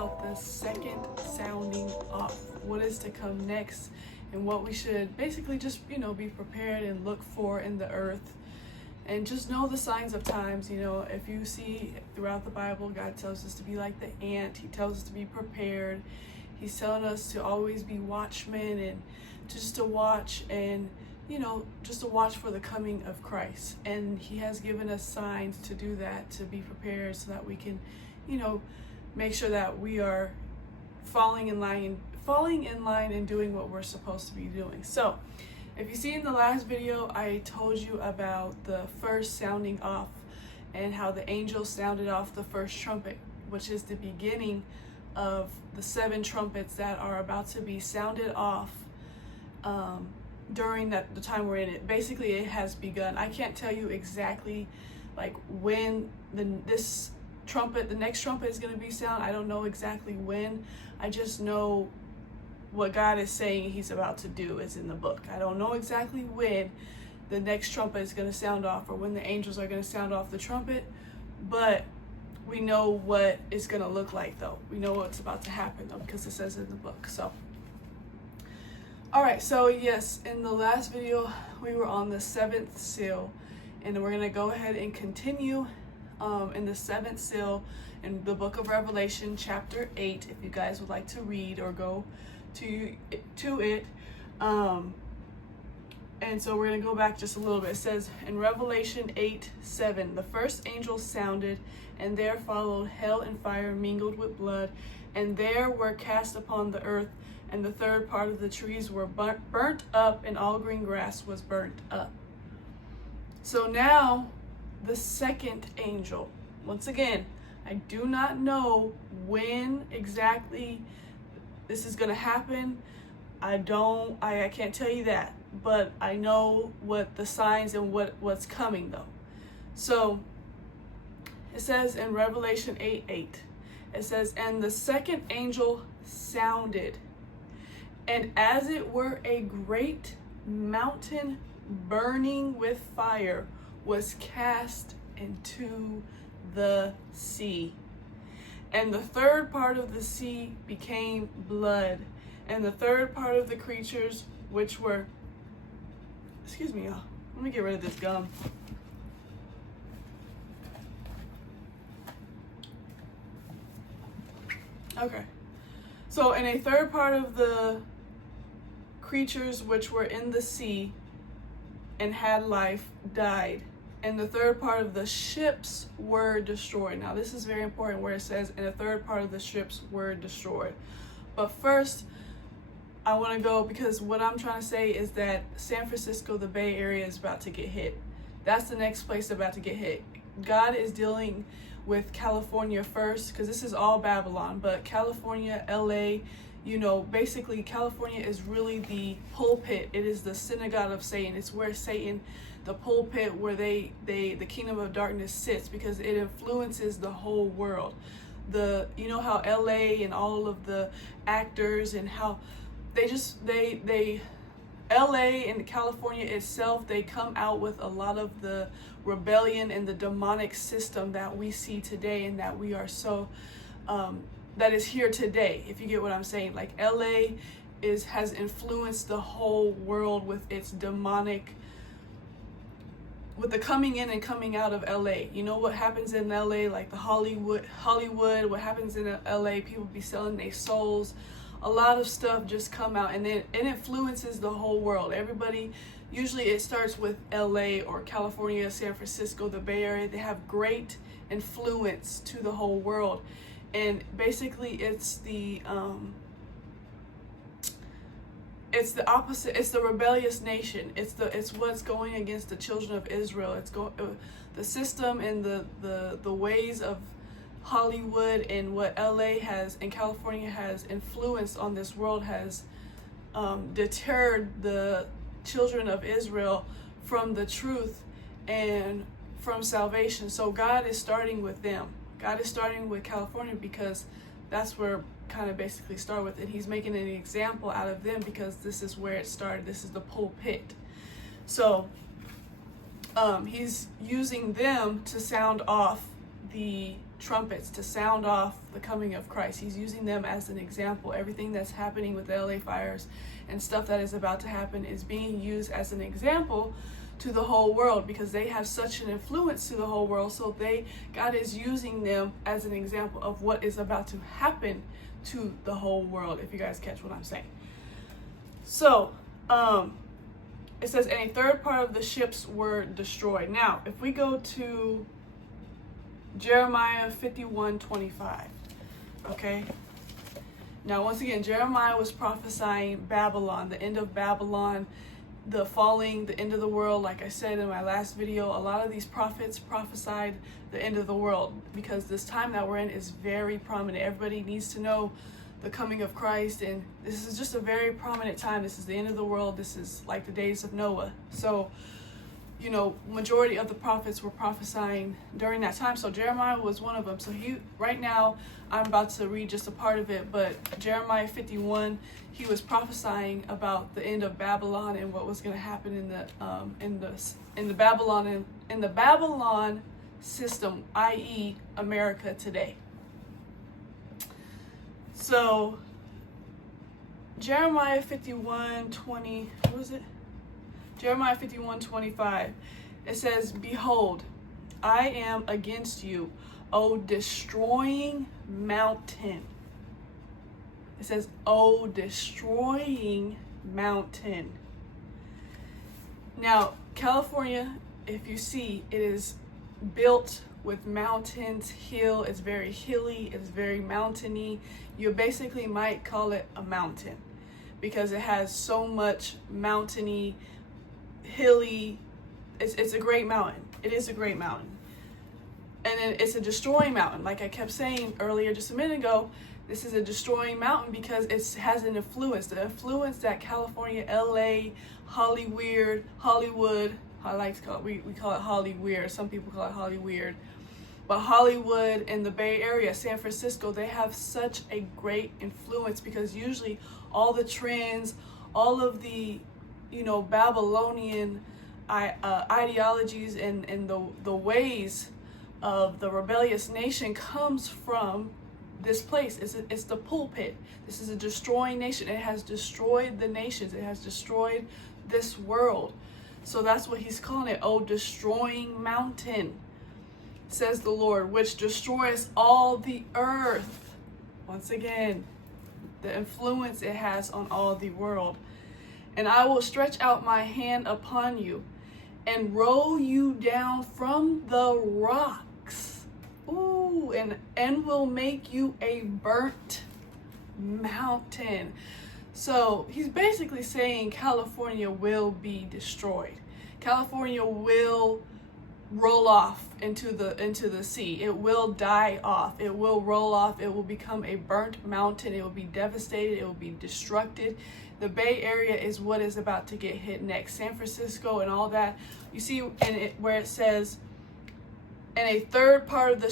about the second sounding off, what is to come next, and what we should basically just, be prepared and look for in the earth. And just know the signs of times. If you see throughout the Bible, God tells us to be like the ant. He tells us to be prepared. He's telling us to always be watchmen and just to watch and, just to watch for the coming of Christ. And he has given us signs to do that, to be prepared so that we can, make sure that we are falling in line and doing what we're supposed to be doing. So, if you see in the last video, I told you about the first sounding off and how the angel sounded off the first trumpet, which is the beginning of the 7 trumpets that are about to be sounded off during the time we're in it. Basically, it has begun. I can't tell you exactly when the next trumpet is going to be sound. I don't know exactly when. I just know what God is saying he's about to do is in the book. I don't know exactly when the next trumpet is going to sound off or when the angels are going to sound off the trumpet, but we know what it's going to look like though. We know what's about to happen though, because it says in the book. So, all right. So yes, in the last video, we were on the 7th seal, and we're going to go ahead and continue in the 7th seal in the book of Revelation, chapter 8, if you guys would like to read or go to it. And so we're going to go back just a little bit. It says in Revelation 8:7, the first angel sounded, and there followed hell and fire mingled with blood, and there were cast upon the earth, and the third part of the trees were burnt up, and all green grass was burnt up. So now the second angel, once again, I do not know when exactly this is going to happen. I can't tell you that, but I know what the signs and what's coming though. So it says in Revelation 8:8, it says, and the second angel sounded, and as it were a great mountain burning with fire was cast into the sea. And the third part of the sea became blood, and the third part of the creatures which were, excuse me, y'all, let me get rid of this gum. Okay, so and a third part of the creatures which were in the sea and had life died, and the third part of the ships were destroyed. Now this is very important where it says, and a third part of the ships were destroyed. But first, I want to go, because what I'm trying to say is that San Francisco, the Bay Area, is about to get hit. That's the next place about to get hit. God is dealing with California first, because this is all Babylon, but California, LA, basically California is really the pulpit. It is the synagogue of Satan. It's where Satan, the pulpit where the kingdom of darkness sits, because it influences the whole world. How LA and all of the actors and how LA and California itself, they come out with a lot of the rebellion and the demonic system that we see today and that we are so that is here today, if you get what I'm saying. Like LA has influenced the whole world with its demonic, with the coming in and coming out of LA. You know what happens in LA, like the Hollywood, what happens in LA, people be selling their souls. A lot of stuff just come out, and then it influences the whole world. Everybody, usually it starts with LA or California, San Francisco, the Bay Area. They have great influence to the whole world. And basically it's the opposite. It's the rebellious nation. It's what's going against the children of Israel. It's the system and the ways of Hollywood and what LA has and California has influenced on this world has deterred the children of Israel from the truth and from salvation. So God is starting with them. God is starting with California, because that's where kind of basically start with it. He's making an example out of them because this is where it started. This is the pulpit. So he's using them to sound off the trumpets to sound off the coming of Christ. He's using them as an example. Everything that's happening with the LA fires and stuff that is about to happen is being used as an example to the whole world, because they have such an influence to the whole world. So God is using them as an example of what is about to happen to the whole world, if you guys catch what I'm saying. So it says, and a third part of the ships were destroyed. Now, if we go to Jeremiah 51:25, okay? Now, once again, Jeremiah was prophesying Babylon, the end of Babylon, the falling, the end of the world. Like I said in my last video, a lot of these prophets prophesied the end of the world, because this time that we're in is very prominent. Everybody needs to know the coming of Christ, and this is just a very prominent time. This is the end of the world. This is like the days of Noah. So, you know, majority of the prophets were prophesying during that time. So Jeremiah was one of them. So right now, I'm about to read just a part of it, but Jeremiah 51, he was prophesying about the end of Babylon and what was going to happen in the Babylon system, i.e., America today. So Jeremiah 51:20, what was it? Jeremiah 51:25. It says, "Behold, I am against you, O destroying mountain." It says, "O destroying mountain." Now, California, if you see, it is built with mountains, it's very hilly, it's very mountainy. You basically might call it a mountain because it has so much mountainy, hilly. It's a great mountain. It is a great mountain. And then it's a destroying mountain. Like I kept saying earlier just a minute ago, this is a destroying mountain because it has an influence. The influence that California, LA, Hollywood, I like to call it, we call it Hollyweird. Some people call it Hollyweird. But Hollywood and the Bay Area, San Francisco, they have such a great influence because usually all the trends, all of the, Babylonian ideologies and the ways of the rebellious nation comes from this place. It's the pulpit. This is a destroying nation. It has destroyed the nations. It has destroyed this world. So that's what he's calling it. Oh, destroying mountain, says the Lord, which destroys all the earth. Once again, the influence it has on all the world. And I will stretch out my hand upon you and roll you down from the rocks. Ooh, and will make you a burnt mountain. So he's basically saying California will be destroyed. California will roll off into the sea. It will die off. It will roll off. It will become a burnt mountain. It will be devastated. It will be destructed. The Bay Area is what is about to get hit next. San Francisco and all that. You see where it says, and a third part of the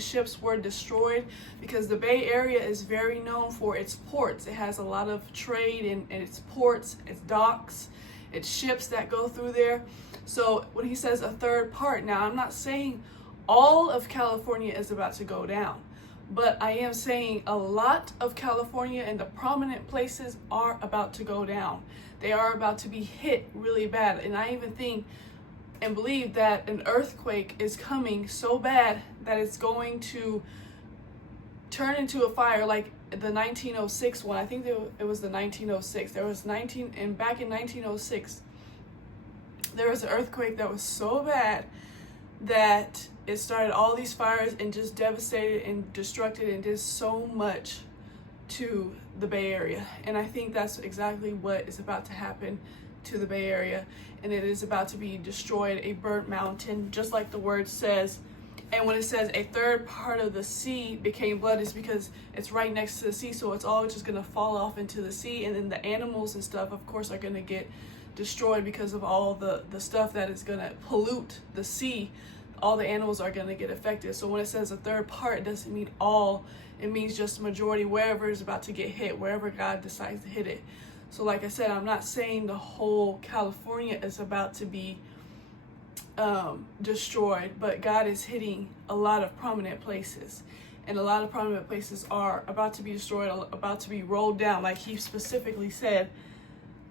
ships were destroyed, because the Bay Area is very known for its ports. It has a lot of trade in its ports, its docks, its ships that go through there. So when he says a third part, now I'm not saying all of California is about to go down, but I am saying a lot of California and the prominent places are about to go down. They are about to be hit really bad. And I even think and believe that an earthquake is coming so bad that it's going to turn into a fire like the 1906 one. I think it was the 1906. Back in 1906, there was an earthquake that was so bad that it started all these fires and just devastated and destructed and did so much to the Bay Area. And I think that's exactly what is about to happen to the Bay Area. And it is about to be destroyed, a burnt mountain, just like the word says. And when it says a third part of the sea became blood, it's because it's right next to the sea, so it's all just going to fall off into the sea. And then the animals and stuff, of course, are going to get destroyed because of all the stuff that is going to pollute the sea. All the animals are going to get affected. So when it says a third part, it doesn't mean all. It means just a majority, wherever is about to get hit, wherever God decides to hit it. So like I said, I'm not saying the whole California is about to be destroyed, but God is hitting a lot of prominent places. And a lot of prominent places are about to be destroyed, about to be rolled down. Like he specifically said,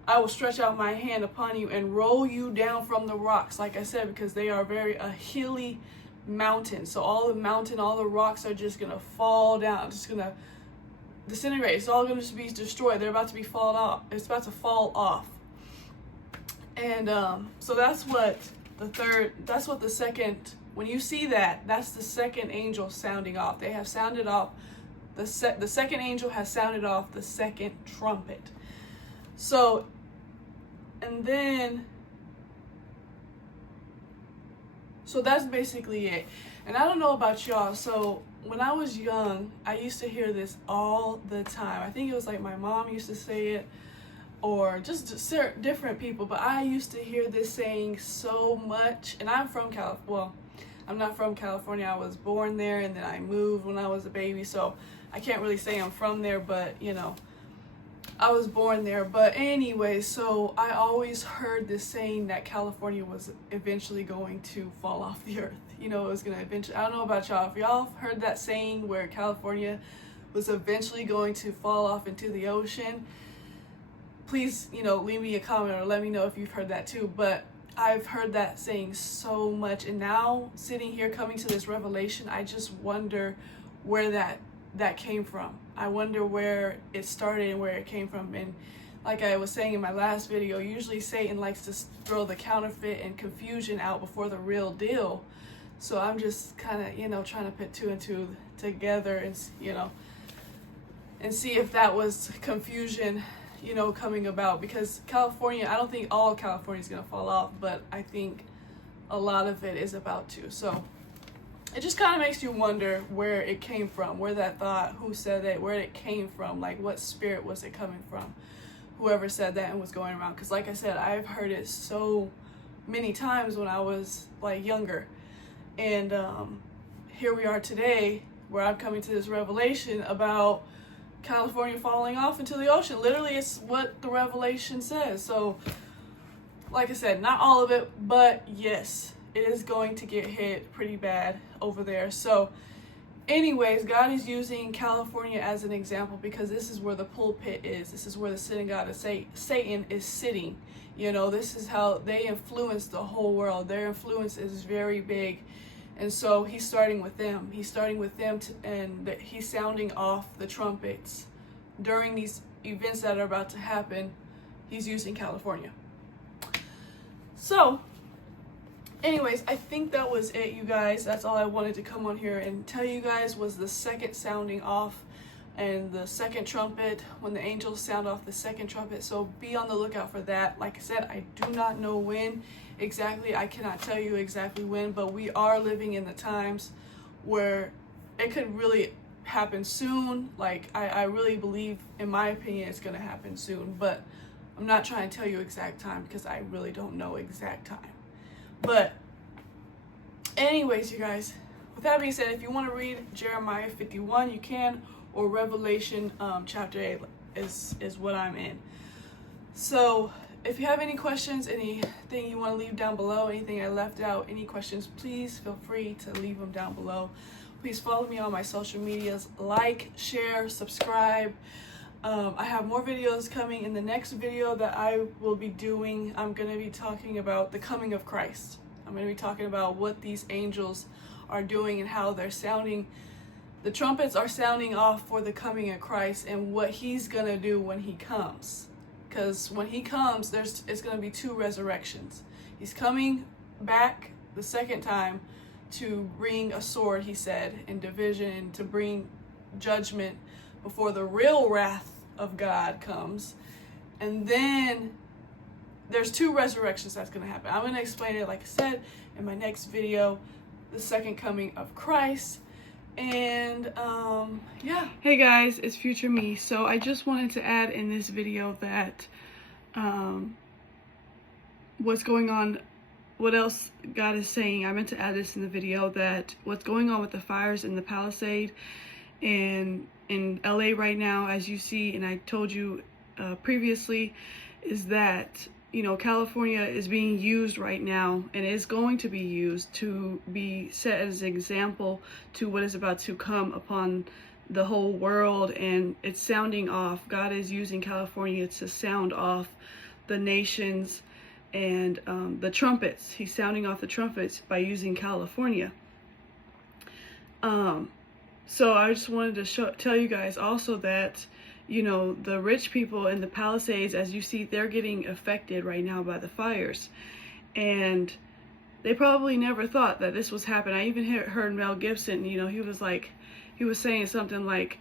I will stretch out my hand upon you and roll you down from the rocks. Like I said, because they are a hilly mountain. So all the rocks are just going to fall down. Just going to disintegrate. It's all going to be destroyed. They're about to be fall off. It's about to fall off. And so that's what the second, when you see that, that's the second angel sounding off. They have sounded off, the second angel has sounded off the second trumpet. So, and then, so that's basically it. And I don't know about y'all, so when I was young, I used to hear this all the time. I think it was like my mom used to say it, or just different people, but I used to hear this saying so much. And I'm from California. Well, I'm not from California. I was born there, and then I moved when I was a baby, so I can't really say I'm from there, but you know, I was born there. But anyway, so I always heard this saying that California was eventually going to fall off the earth. You know, it was going to eventually, I don't know about y'all, if y'all heard that saying where California was eventually going to fall off into the ocean, please, you know, leave me a comment or let me know if you've heard that too. But I've heard that saying so much, and now sitting here coming to this revelation, I just wonder where that came from. I wonder where it started and where it came from. And like I was saying in my last video, usually Satan likes to throw the counterfeit and confusion out before the real deal. So I'm just kind of, you know, trying to put two and two together and, you know, and see if that was confusion, you know, coming about. Because California, I don't think all California is going to fall off, but I think a lot of it is about to. So it just kind of makes you wonder where it came from, where that thought, who said it, where it came from, like what spirit was it coming from, whoever said that and was going around. Because like I said, I've heard it so many times when I was like younger. And here we are today where I'm coming to this revelation about California falling off into the ocean. Literally, it's what the revelation says. So like I said, not all of it, but yes, it is going to get hit pretty bad over there. So anyways, God is using California as an example because this is where the pulpit is. This is where the synagogue of Satan is sitting. You know, this is how they influence the whole world. Their influence is very big. And so he's starting with them. He's starting with them, and he's sounding off the trumpets during these events that are about to happen. He's using California. So anyways, I think that was it, you guys. That's all I wanted to come on here and tell you guys, was the second sounding off and the second trumpet, when the angels sound off the second trumpet. So be on the lookout for that. Like I said, I do not know when exactly. I cannot tell you exactly when, but we are living in the times where it could really happen soon. Like I really believe, in my opinion, it's going to happen soon, but I'm not trying to tell you exact time because I really don't know exact time. But anyways, you guys, with that being said, if you want to read Jeremiah 51, you can, or Revelation chapter 8 is what I'm in. So if you have any questions, anything you want to leave down below, anything I left out, any questions, please feel free to leave them down below. Please follow me on my social medias, like, share, subscribe. I have more videos coming. In the next video that I will be doing, I'm going to be talking about the coming of Christ. I'm going to be talking about what these angels are doing and how they're sounding. The trumpets are sounding off for the coming of Christ and what he's going to do when he comes. Because when he comes, it's going to be two resurrections. He's coming back the second time to bring a sword, he said, and division, to bring judgment before the real wrath of God comes. And then there's two resurrections that's going to happen. I'm going to explain it, like I said, in my next video, the second coming of Christ. And yeah. Hey guys, it's Future Me. So I just wanted to add in this video that what's going on, what else God is saying. I meant to add this in the video, that what's going on with the fires in the Palisade and in LA right now, as you see, and I told you previously, is that you know, California is being used right now and is going to be used to be set as an example to what is about to come upon the whole world. And it's sounding off. God is using California to sound off the nations and the trumpets. He's sounding off the trumpets by using California. So I just wanted to tell you guys also that, you know, the rich people in the Palisades, as you see, they're getting affected right now by the fires. And they probably never thought that this was happening. I even heard Mel Gibson, you know, he was saying something like,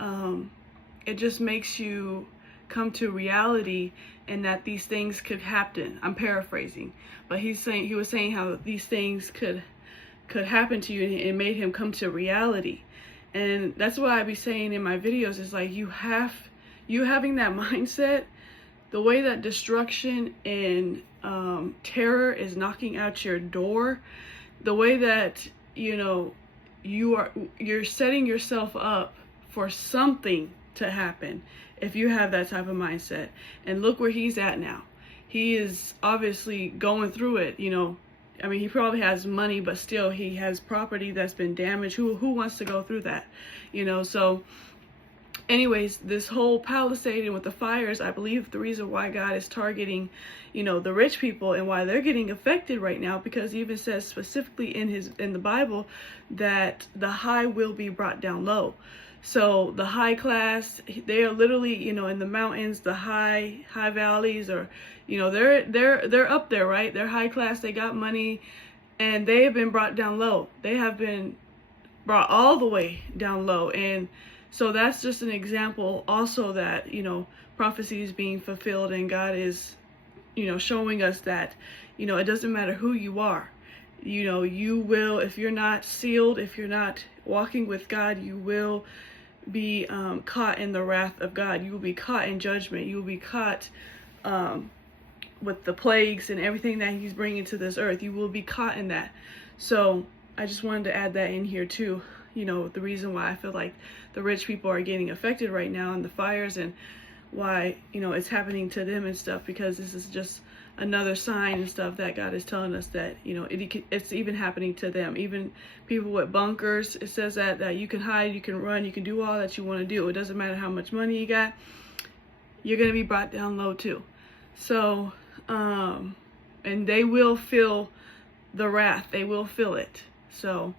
it just makes you come to reality and that these things could happen. I'm paraphrasing, but he was saying how these things could happen to you, and it made him come to reality. And that's what I be saying in my videos is like, you having that mindset, the way that destruction and terror is knocking at your door, the way that, you know, you're setting yourself up for something to happen if you have that type of mindset. And look where he's at now. He is obviously going through it, you know. I mean, he probably has money, but still he has property that's been damaged. Who wants to go through that, you know? So anyways, this whole Palisade and with the fires, I believe the reason why God is targeting, you know, the rich people and why they're getting affected right now, because he even says specifically in the Bible that the high will be brought down low. So the high class, they are literally, you know, in the mountains, the high valleys, or, you know, they're up there, right? They're high class, they got money, and they have been brought down low. They have been brought all the way down low. And so that's just an example also that, you know, prophecy is being fulfilled, and God is, you know, showing us that, you know, it doesn't matter who you are. You know, you will, if you're not sealed, if you're not walking with God, you will be caught in the wrath of God. You will be caught in judgment. You will be caught with the plagues and everything that he's bringing to this earth. You will be caught in that. So I just wanted to add that in here too. You know, the reason why I feel like the rich people are getting affected right now in the fires, and why, you know, it's happening to them and stuff, because this is just another sign and stuff that God is telling us that, you know, it's even happening to them. Even people with bunkers, it says that you can hide, you can run, you can do all that you want to do. It doesn't matter how much money you got, you're going to be brought down low too. So, and they will feel the wrath. They will feel it. So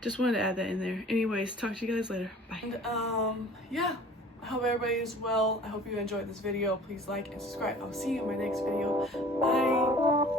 just wanted to add that in there. Anyways, talk to you guys later. Bye. And, yeah. I hope everybody is well. I hope you enjoyed this video. Please like and subscribe. I'll see you in my next video. Bye.